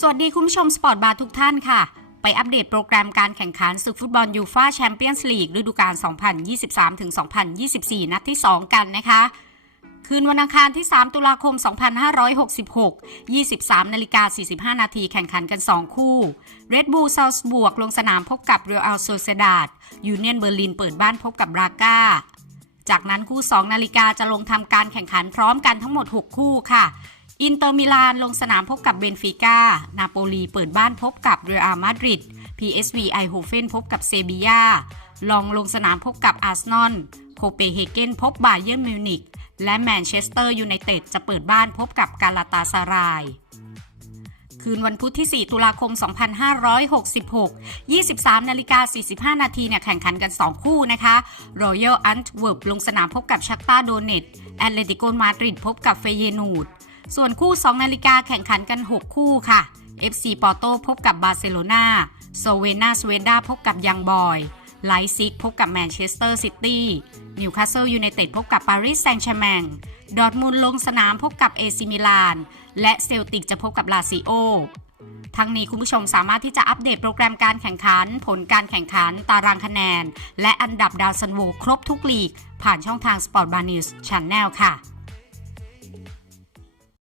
สวัสดีคุณผู้ชมสปอร์ตบาร์ทุกท่านค่ะ ไปอัปเดตโปรแกรมการแข่งขันศึกฟุตบอลยูฟ่าแชมเปี้ยนส์ลีกฤดูกาล 2023-2024 นัดที่ 2 กันนะคะ คืนวันอังคารที่ 3 ตุลาคม 2566 23นาฬิกา45 นาทีแข่งขันกัน 2 คู่ Red Bull Salzburg ลงสนามพบกับ Real Sociedad Union Berlin เปิดบ้านพบกับบราก้าจากนั้นคู่ 2 นาฬิกาจะลงทำการแข่งขันพร้อมกันทั้งหมด 6 คู่ค่ะ อินเตอร์มิลานลงสนามพบกับเบนฟิก้า นาโปลีเปิดบ้านพบกับเรอัลมาดริด PSV ไอโฮเฟนพบกับเซบียา ลองลงสนามพบกับอาร์เซนอล โคเปนเฮเกนพบบาเยิร์นมิวนิก และแมนเชสเตอร์ยูไนเต็ดจะเปิดบ้านพบกับกาลาตาซารายคืนวันพุธที่ 4 ตุลาคม 2566 23 นาฬิกา 45 นาทีเนี่ยแข่งขันกัน 2 คู่นะคะ Royal Antwerp ลงสนามพบกับชักตาโดเนตแอตเลติโกมาดริดพบกับเฟเยนูด ส่วนคู่ 2 นาฬิกาแข่งขันกัน 6 คู่ค่ะ FC ปอร์โตพบกับบาร์เซโลนาโซเวนาสเวนดาพบกับยังบอย ไลซิกพบกับแมนเชสเตอร์ซิตี้นิวคาสเซิลยูไนเต็ดพบกับปารีสแซงต์แชร์แมงดอร์ทมุนลงสนามพบกับเอซิมิลาน และเซลติกจะพบกับลาซิโอทั้งนี้คุณผู้ชมสามารถที่จะอัปเดตโปรแกรมการแข่งขัน ผลการแข่งขัน ตารางคะแนน และอันดับดาวซันโวครบทุกลีก ผ่านช่องทาง Sport Bar News Channel ค่ะ